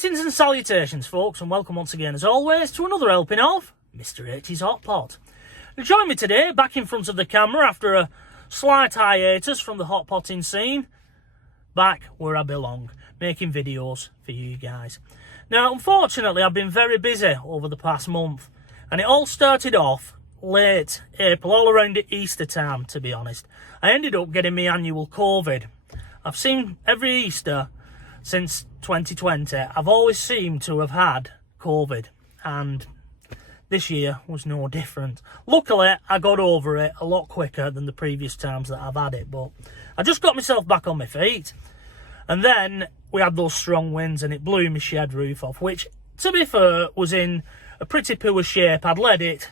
Greetings and salutations, folks, and welcome once again, as always, to another helping of Mr. H's Hot Pot. Join me today, back in front of the camera after a slight hiatus from the hot potting scene, back where I belong, making videos for you guys. Now, unfortunately, I've been very busy over the past month, and it all started off late April, all around Easter time, to be honest. I ended up getting my annual COVID. I've seen every Easter since 2020, I've always seemed to have had COVID, and this year was no different. Luckily, I got over it a lot quicker than the previous times that I've had it, but I just got myself back on my feet. And then we had those strong winds and it blew my shed roof off, which, to be fair, was in a pretty poor shape. I'd let it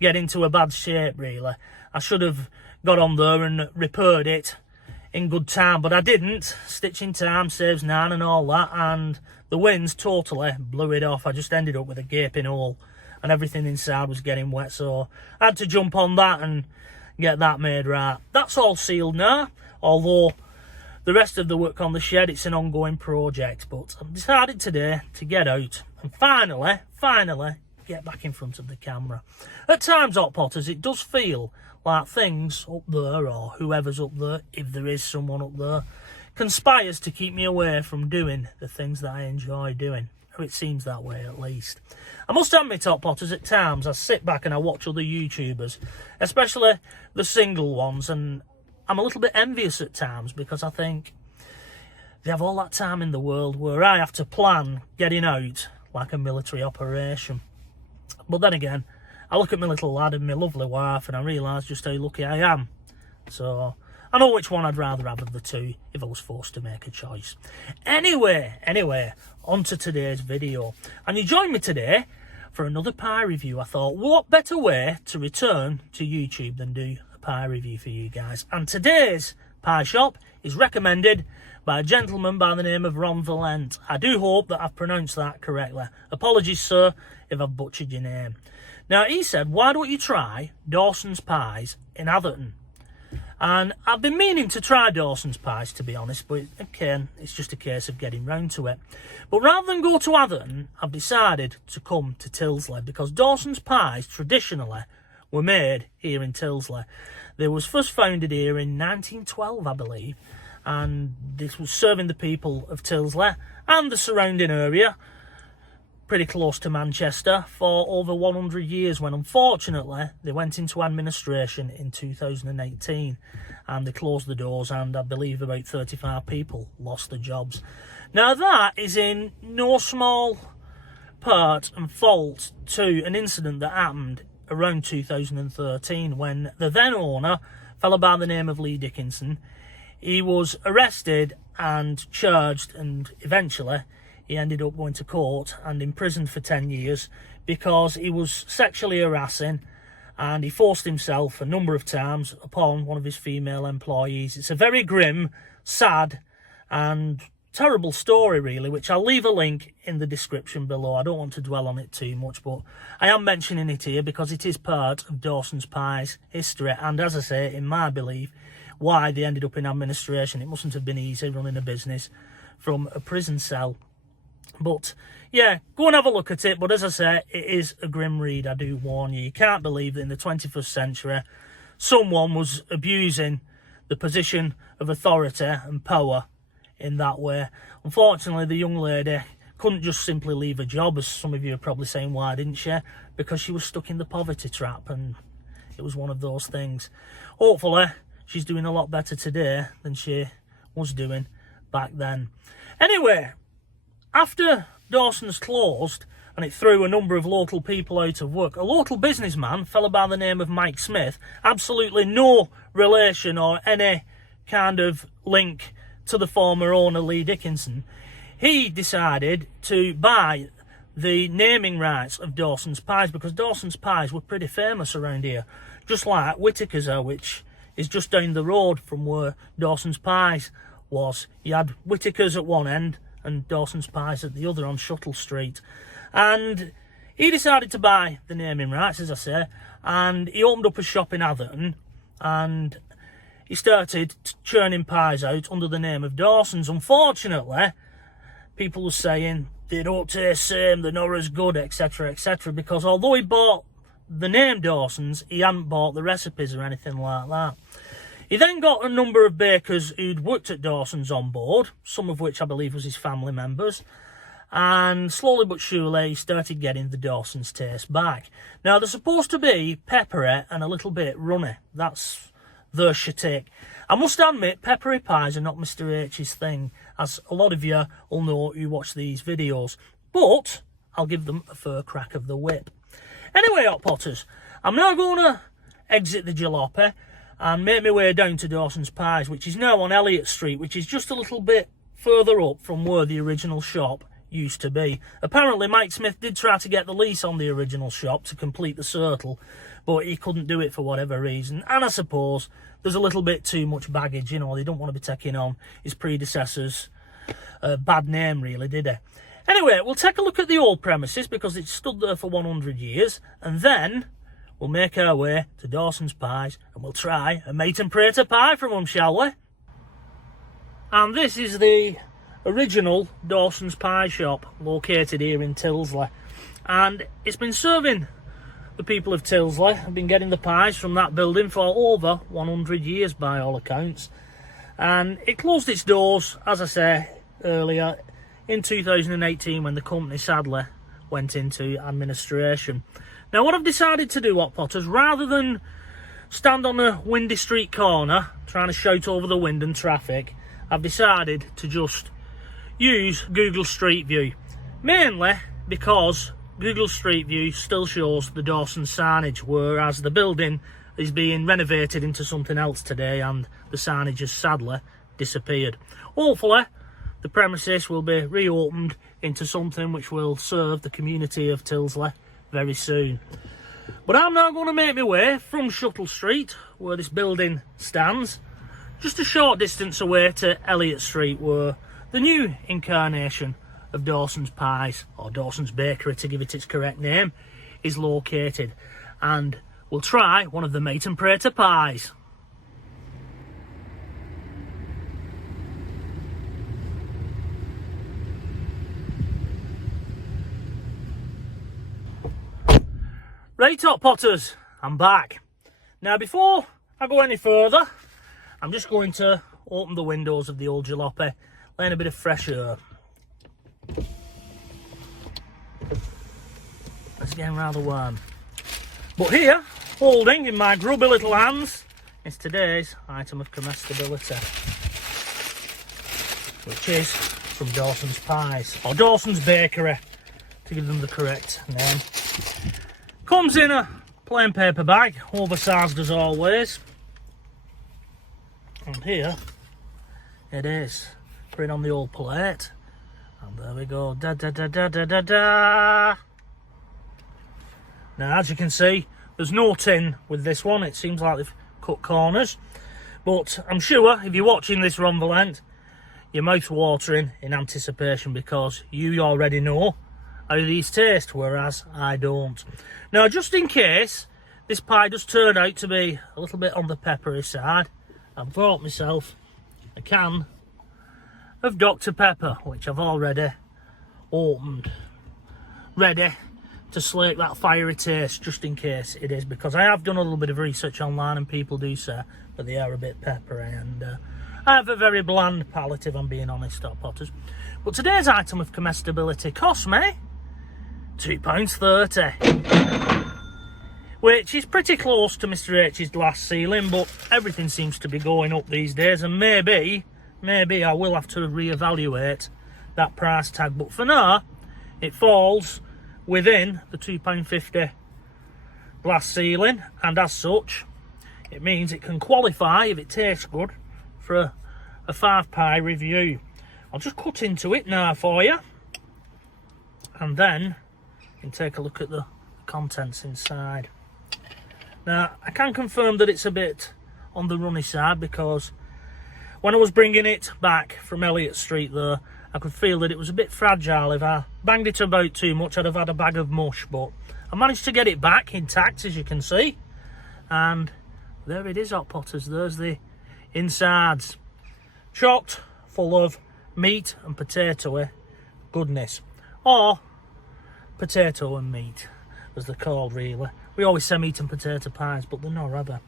get into a bad shape, really. I should have got on there and repaired it in good time, but I didn't. Stitching time saves nine and all that, and the winds totally blew it off. I just ended up with a gaping hole and everything inside was getting wet, so I had to jump on that and get that made right. That's all sealed now, although the rest of the work on the shed, it's an ongoing project, but I've decided today to get out and finally get back in front of the camera. At times, Hot Potters, it does feel like things up there, or whoever's up there, if there is someone up there, conspires to keep me away from doing the things that I enjoy doing. Or it seems that way, at least. I must admit, Hot Potters, at times I sit back and I watch other YouTubers, especially the single ones, and I'm a little bit envious at times because I think they have all that time in the world where I have to plan getting out like a military operation. But then again, I look at my little lad and my lovely wife and I realise just how lucky I am. So I know which one I'd rather have of the two if I was forced to make a choice. Anyway, on to today's video. And you join me today for another pie review. I thought, what better way to return to YouTube than do a pie review for you guys. And today's pie shop is recommended by a gentleman by the name of Ron Valent. I do hope that I've pronounced that correctly. Apologies, sir, if I've butchered your name. Now, he said, why don't you try Dawsons Pies in Atherton? And I've been meaning to try Dawsons Pies, to be honest, but again, it's just a case of getting round to it. But rather than go to Atherton, I've decided to come to Tyldesley, because Dawsons Pies traditionally were made here in Tyldesley. They was first founded here in 1912, I believe, and this was serving the people of Tyldesley and the surrounding area, pretty close to Manchester, for over 100 years, when unfortunately they went into administration in 2018 and they closed the doors, and I believe about 35 people lost their jobs. Now, that is in no small part and fault to an incident that happened around 2013 when the then owner, a fellow by the name of Lee Dickinson, he was arrested and charged, and eventually he ended up going to court and imprisoned for 10 years because he was sexually harassing and he forced himself a number of times upon one of his female employees. It's a very grim, sad and terrible story, really, which I'll leave a link in the description below. I don't want to dwell on it too much, but I am mentioning it here because it is part of Dawsons Pies history, and as I say, in my belief, why they ended up in administration. It mustn't have been easy running a business from a prison cell. But yeah, go and have a look at it. But as I say, it is a grim read, I do warn you. You can't believe that in the 21st century someone was abusing the position of authority and power in that way. Unfortunately, the young lady couldn't just simply leave a job, as some of you are probably saying, why didn't she? Because she was stuck in the poverty trap, and it was one of those things. Hopefully she's doing a lot better today than she was doing back then. Anyway, after Dawson's closed and it threw a number of local people out of work, a local businessman, a fellow by the name of Mike Smith, absolutely no relation or any kind of link to the former owner Lee Dickinson, he decided to buy the naming rights of Dawsons Pies, because Dawsons Pies were pretty famous around here, just like Whittaker's, which is just down the road from where Dawsons Pies was. You had Whittaker's at one end and Dawsons Pies at the other on Shuttle Street. And he decided to buy the naming rights, as I say, and he opened up a shop in Atherton, and he started churning pies out under the name of Dawsons. Unfortunately, people were saying they don't taste same, they're not as good, etc, etc, because although he bought the name Dawson's, he hadn't bought the recipes or anything like that. He then got a number of bakers who'd worked at Dawson's on board, some of which I believe was his family members, and slowly but surely he started getting the Dawson's taste back. Now they're supposed to be peppery and a little bit runny, that's their shtick. I must admit, peppery pies are not Mr H's thing, as a lot of you will know who watch these videos, but I'll give them a fair crack of the whip. Anyway, Hot Potters, I'm now going to exit the jalopy and make my way down to Dawson's Pies, which is now on Elliott Street, which is just a little bit further up from where the original shop used to be. Apparently Mike Smith did try to get the lease on the original shop to complete the circle, but he couldn't do it for whatever reason, and I suppose there's a little bit too much baggage, you know, they don't want to be taking on his predecessor's bad name really, did they? Anyway, we'll take a look at the old premises because it's stood there for 100 years, and then we'll make our way to Dawson's Pies and we'll try a mate and prater pie from them, shall we? And this is the original Dawson's Pie shop located here in Tyldesley, and it's been serving the people of Tyldesley. I've been getting the pies from that building for over 100 years by all accounts, and it closed its doors, as I say earlier, in 2018 when the company sadly went into administration. Now what I've decided to do, Hot Potters, rather than stand on a windy street corner trying to shout over the wind and traffic, I've decided to just use Google Street View, mainly because Google Street View still shows the Dawson signage, whereas the building is being renovated into something else today and the signage has sadly disappeared. Hopefully the premises will be reopened into something which will serve the community of Tyldesley very soon. But I'm now going to make my way from Shuttle Street, where this building stands, just a short distance away to Elliott Street, where the new incarnation of Dawson's Pies, or Dawson's Bakery to give it its correct name, is located, and we'll try one of the mate and prater pies. Right, Hot Potters, I'm back. Now before I go any further, I'm just going to open the windows of the old jalopy, letting a bit of fresh air. It's getting rather warm. But here, holding in my grubby little hands, is today's item of comestibility, which is from Dawson's Pies, or Dawson's Bakery, to give them the correct name. Comes in a plain paper bag, oversized as always. And here it is, put it on the old plate. And there we go, da da da da da da da. Now as you can see, there's no tin with this one, it seems like they've cut corners. But I'm sure if you're watching this Ronvalent, your mouth's watering in anticipation because you already know how these taste, whereas I don't. Now, just in case this pie does turn out to be a little bit on the peppery side, I've brought myself a can of Dr. Pepper, which I've already opened, ready to slake that fiery taste, just in case it is, because I have done a little bit of research online and people do say that they are a bit peppery, and I have a very bland palate, if I'm being honest, Hot Potters. But today's item of comestibility cost me £2.30, which is pretty close to Mr H's glass ceiling, but everything seems to be going up these days, and maybe I will have to reevaluate that price tag, but for now it falls within the £2.50 glass ceiling, and as such it means it can qualify, if it tastes good, for a 5 pie review. I'll just cut into it now for you, and then you can take a look at the contents inside. Now, I can confirm that it's a bit on the runny side, because when I was bringing it back from Elliott Street there, I could feel that it was a bit fragile. If I banged it about too much, I'd have had a bag of mush, but I managed to get it back intact, as you can see. And there it is, Hot Potters. There's the insides, chocked full of meat and potato goodness. or potato and meat, as they're called really. We always say meat and potato pies, but they're not, are they?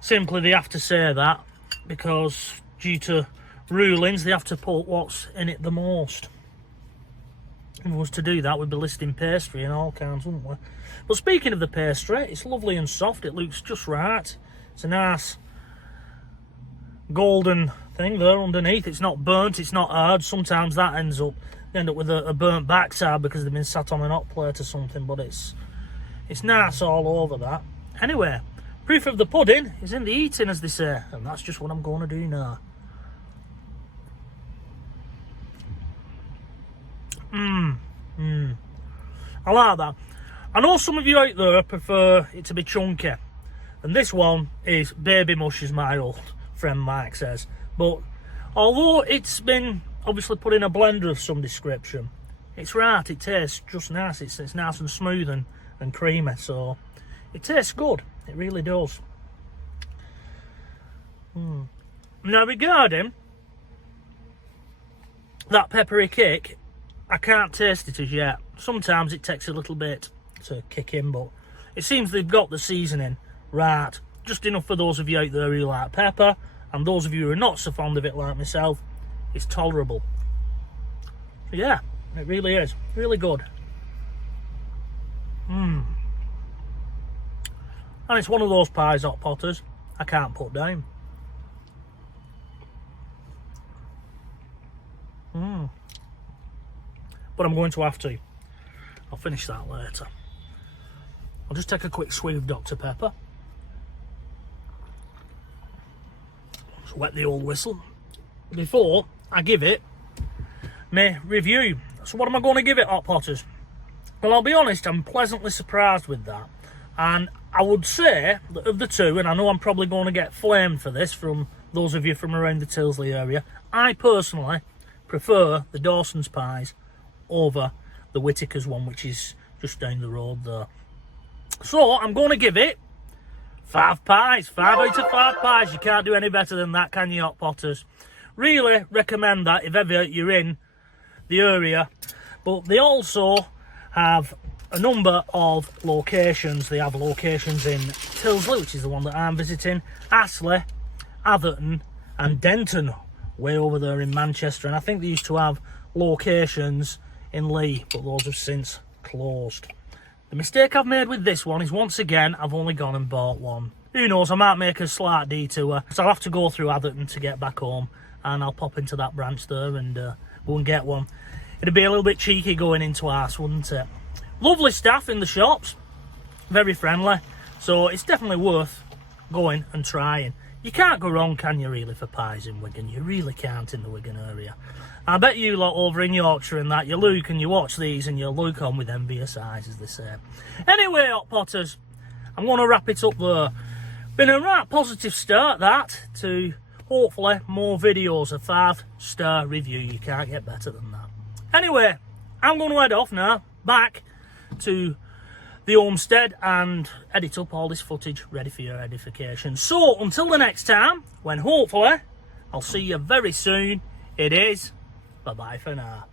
Simply they have to say that because due to rulings they have to put what's in it the most. If we was to do that, we'd be listing pastry and all kinds, wouldn't we? But speaking of the pastry, it's lovely and soft. It looks just right. It's a nice golden thing there underneath. It's not burnt, it's not hard. Sometimes that ends up with a burnt backside because they've been sat on an hot plate or something, but it's nice all over that. Anyway, proof of the pudding is in the eating, as they say, and that's just what I'm going to do now. I like that. I know some of you out there prefer it to be chunky, and this one is baby mush, as my old friend Mike says. But although it's been obviously put in a blender of some description, it's right, it tastes just nice. It's nice and smooth and creamy, so it tastes good. It really does. Now regarding that peppery kick, I can't taste it as yet. Sometimes it takes a little bit to kick in, but it seems they've got the seasoning right, just enough for those of you out there who like pepper, and those of you who are not so fond of it like myself, it's tolerable. Yeah, it really is. Really good. And it's one of those pies, hot potters, I can't put down. But I'm going to have to. I'll finish that later. I'll just take a quick swig of Dr. Pepper. Just wet the old whistle before I give it my review. So what am I going to give it, hot potters? Well, I'll be honest, I'm pleasantly surprised with that. And I would say that of the two, and I know I'm probably going to get flamed for this from those of you from around the Tyldesley area, I personally prefer the Dawsons pies over the Whittaker's one, which is just down the road there. So I'm going to give it 5 pies. 5 out of 5 pies. You can't do any better than that, can you, hot potters? Really recommend that if ever you're in the area. But they also have a number of locations. They have locations in Tyldesley, which is the one that I'm visiting, Astley, Atherton and Denton, way over there in Manchester. And I think they used to have locations in Lee, but those have since closed. The mistake I've made with this one is, once again, I've only gone and bought one. Who knows, I might make a slight detour, so I'll have to go through Atherton to get back home, and I'll pop into that branch there and go and get one. It'd be a little bit cheeky going into ours, wouldn't it? Lovely staff in the shops, very friendly, so it's definitely worth going and trying. You can't go wrong, can you, really, for pies in Wigan? You really can't in the Wigan area. I bet you lot over in Yorkshire and that, you look and you watch these and you look on with envious eyes, as they say. Anyway, hot potters, I'm going to wrap it up there. Been a right positive start, that, to hopefully more videos. A 5-star review. You can't get better than that. Anyway, I'm going to head off now, back to the homestead and edit up all this footage ready for your edification. So, until the next time, when hopefully I'll see you very soon, it is bye-bye for now.